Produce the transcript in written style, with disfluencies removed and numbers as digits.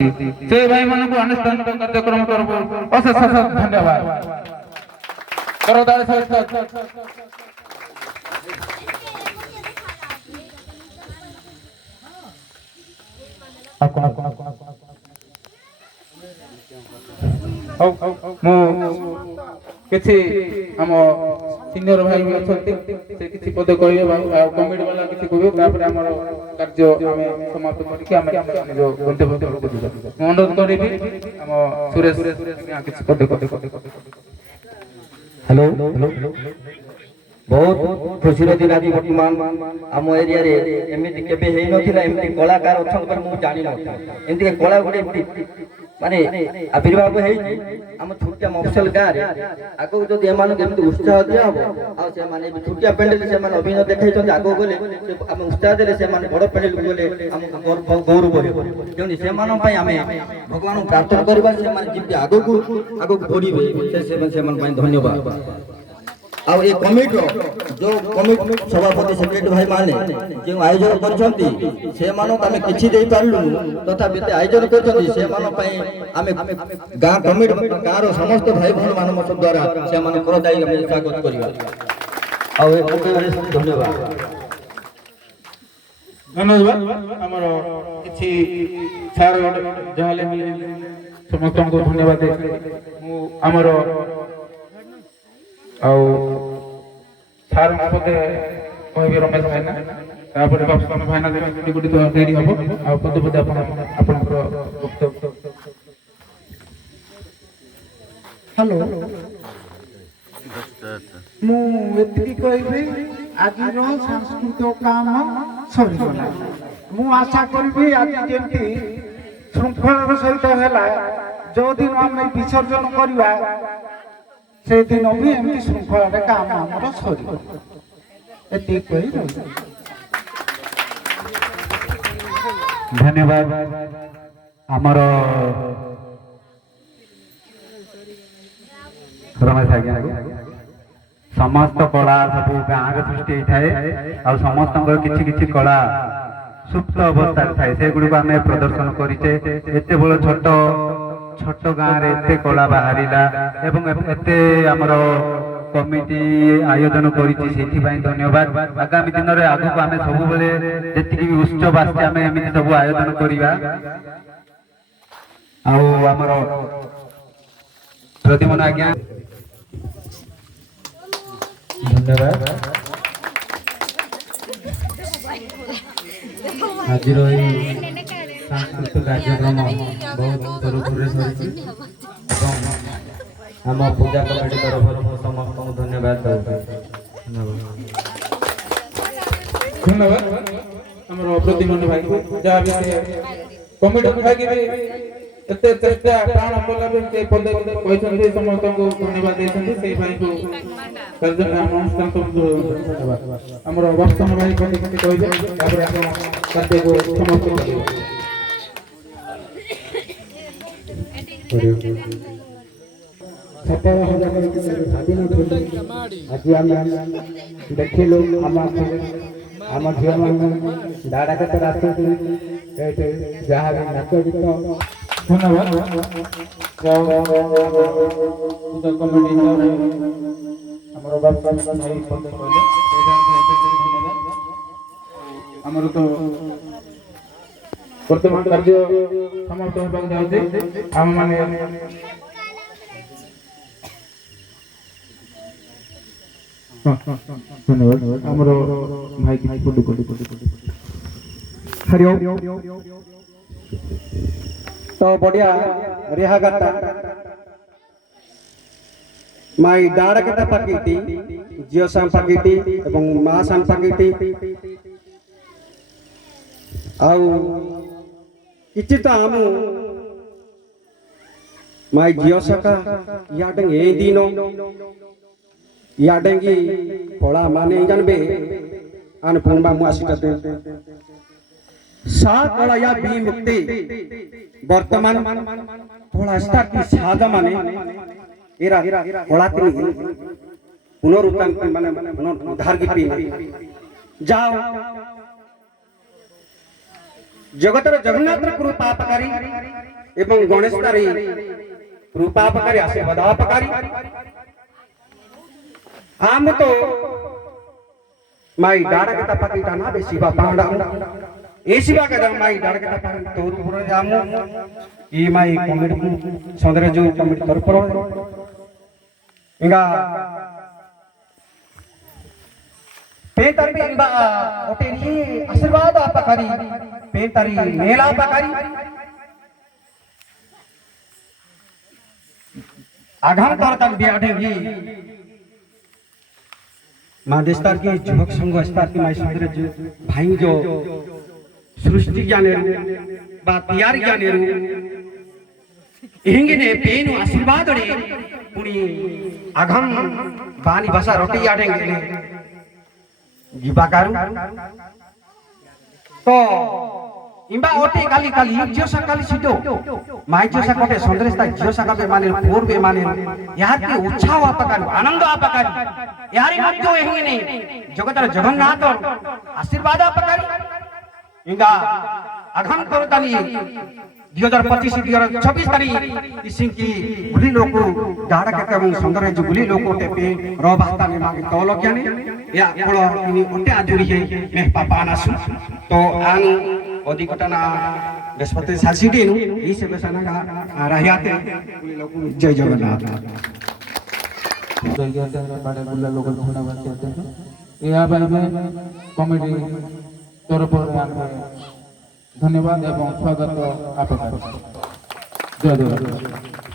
से भाई मान को अनुष्ठानिक कार्यक्रम तरफ अशेष अशेष धन्यवाद करदार सहित किसी हम सीनियर भाई अच्छा से किसी पद कहे कमिटी वाला किसी कह कार्य समाप्त करके जो गंतव्य अनुरोध करी सुरेश किसी पद हेलो बहुत खुशी दिन आज बर्तमान आम एरिया एमती केबे हे नथिला एमती कलाकार अच्छा मुझे जानी ना एमती कला गोटे माने आविर्भाव है आम छुटिया मफसल गाँव आगे जब एम उत्साह दिया हम आने छुटिया पेंडेल से अभिनय देखा आगे गले आम उत्साह देले से बड़ पेंडेल को गले आम गौरव तेणु से आम भगवान प्रार्थना करवा से आग को बढ़े धन्यवाद आउ ये कमिटी जो कमिटी सभापति सेक्रेटरी भाई माने जो आयोजन करछंती से मानक आमे किछि देई पारलु तथा बेते आयोजन करछंती से मानक पई आमे गां कमिटी गां रो समस्त भाई बहन मान द्वारा से मानक करदाई आमे स्वागत करिवा आउ ए कमिटी धन्यवाद धन्यवाद हमर किछि सार जहाले समस्त को धन्यवाद मु हमर आउ सार पदे कहबे रमेश भाईना तापर बापन भाईना देबे गुडी तो देरी हबो आ पदे पदे आपनकर वक्तव्य हेलो मु एतिकी कहबे आज रो सांस्कृतिक काम सरी गला मु आशा करबी आज जेंती श्रृंखलार सहित हैला जो दिन हम विसर्जन करबा से दिन भी एमती श्रृंखला काम आमर सर धन्यवाद आमर रमेश आज्ञा समस्त कला सब गाँव सृष्टि होता है समस्त किसी कला सुप्त अवस्था थाए से गुड़ आम प्रदर्शन करें एत बड़ छोट छोट गाँव एते कला बाहरिला एवं एते आमर कमिटी आयोजन करिछि धन्यवाद आगामी दिन में आगु आम सब बेले जी उत्सव आसছে आम एमती सब आयोजन करिबा आमर प्रद्युम्न आज्ञा धन्यवाद आज सांस्कृतिक कार्यक्रम बहुत सुरुखुरे सरी आम पूजा कमिटी तरफ समस्त धन्यवाद धन्यवाद हमर प्रद्युम्न भाई को जहाँ भी कमिटी भाई के एते चेष्टा प्राण कला भी से पदे कहछन्ते समस्त को धन्यवाद देछन्ते से भाई को कार्यक्रम अनुष्ठान को धन्यवाद हमर बापन भाई को कहबे तापर हम कार्य को समाप्त करियो सतह हजार भाभी आज आम देखिलु आम झील मान दाड़ा कतर आसते जहाँ भी नाच गीत धन्यवाद पूजा कमिटी हमर बापन भाई पदे कहले हमर तो वर्तमान कार्य समाप्त होबाक जाउछि हम माने धन्यवाद हमर भाई की फोटो हरिओम तो बढ़िया रेहा गाता माई दाड़ा कटा पाकिटी जियो साम पाकिटी एवं माँ साम पाकिटी आउ किछि तो आम माई जियो सका याडे ए दिनो याडेंगी कला माने जानबे आन पुनबा मुआसिटते सा कला या बी मुक्ति वर्तमान कला स्था की साजा माने एरा कला तिनी पुनरुत्थान माने पुनरुद्धार की जाओ जगतर जगन्नाथ कृपा पापकारी ଏବଂ ଗଣେଶ ତାରି ରୂପାପକାରୀ ଆଶୀର୍ବାଦାପକାରୀ आम तो माई डाड़ा के तपाती टाना बे शिवा पांडा ए शिवा के दम माई डाड़ा के तपाती तो पूरा जामु ई माई कमेटी सौंदर्य जो कमेटी तर पर इंगा पेंतरी इंबा ओटेरी आशीर्वाद आपकारी पेंतरी मेला आपकारी आघाम करतन बियाढेगी मादेस्तार की युवक संघ स्तार की माई सौंदर्य भाई जो सृष्टि ज्ञानेरु बा तैयार ज्ञानेरु हिंगिने पेनु आशीर्वाद रे पुणी आघम बानी भाषा रोटी आडेंगे गिबाकारू तो इम्बा ओटे काली काली जियोसा काली सिटो माई जियोसा कोटे सौंदर्यता जियोसा का बेमाने फोर बेमाने यार के उत्साह आपकारू आनंद आपकारू यारी मध्य हेंगिने जगतर जगन्नाथ आशीर्वाद आपकारू इंगा अघम करतानी 2025 2026 तारी इसिं की गुली लोको डाड़ा के कम सौंदर्य जो गुली लोको टेपे रो बाता ने मांगे तौलो क्याने या फळो इनी ओटे आजुरी हे मे पापा नासु तो आन अधिकटना बृहस्पति सासिटी नु ई से बेसना का रहियाते गुली लोको जय जगन्नाथ जय जगन्नाथ बड़े बुल्ला लोग धन्यवाद कहते हैं या बारे में कॉमेडी तरफ धन्यवाद एवं स्वागत आपका जय जगन्नाथ।